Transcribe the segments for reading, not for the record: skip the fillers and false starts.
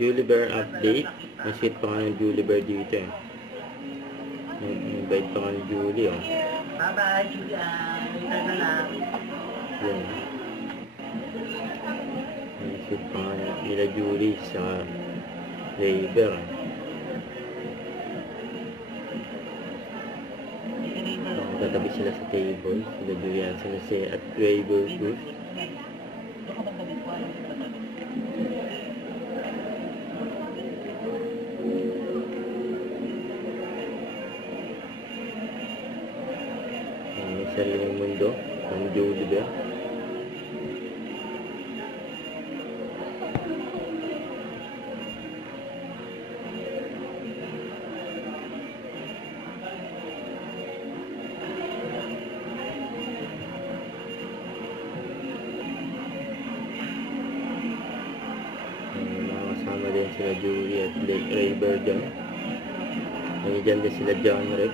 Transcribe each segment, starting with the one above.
Julie Bear update. May sweet pa nga ng Julie Bear dito eh. May bait pa nga ng Julie oh. Bye-bye, Julia. Later na lang. Yan. May sweet pa nga nila Julie sa Ray Bear. Tatabi sila sa table. Sila Julian, sila si at Ray Bear Cruz. May sariling mundo ng Julie Bear. Kasama din sila Julie at Ray Bear dyan. Nandiyan din sila John Rex.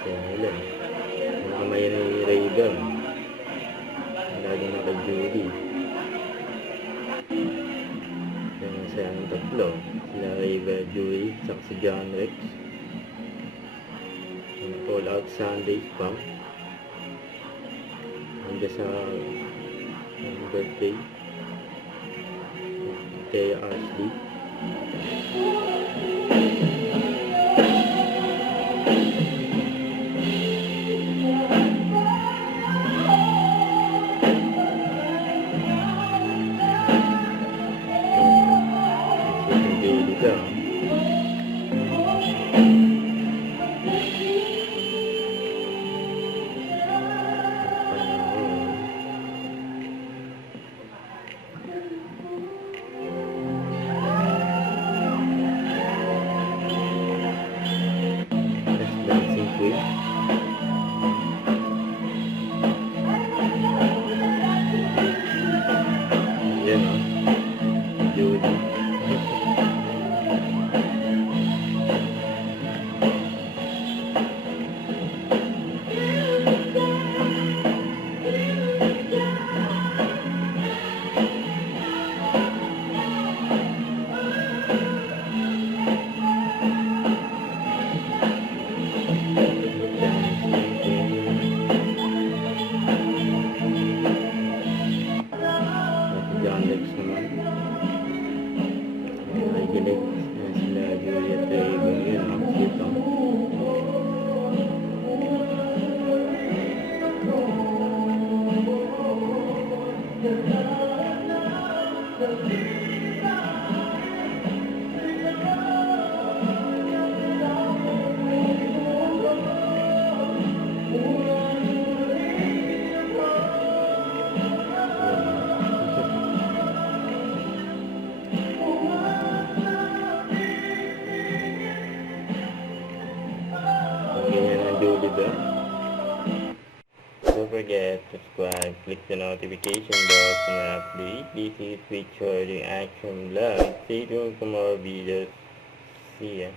Sila. Mga kamay ni Ray Bear. Lagi na kay Julie. Yung sayang tatlo. Sila Ray Bear, Julie, saka si John Rex. Yung All Out Sunday pa. Hanggang sa birthday. Kay Ashley. Yan o. Julie. John Rex naman. Ay gilig. Yan sila Julie at Ray Bear. Yun ang cute oh. Ganyan ang Julie Bear. Don't forget to subscribe, click the notification bell to not update. This is Twitch Reaction Vlog. Stay tuned for more videos. See ya.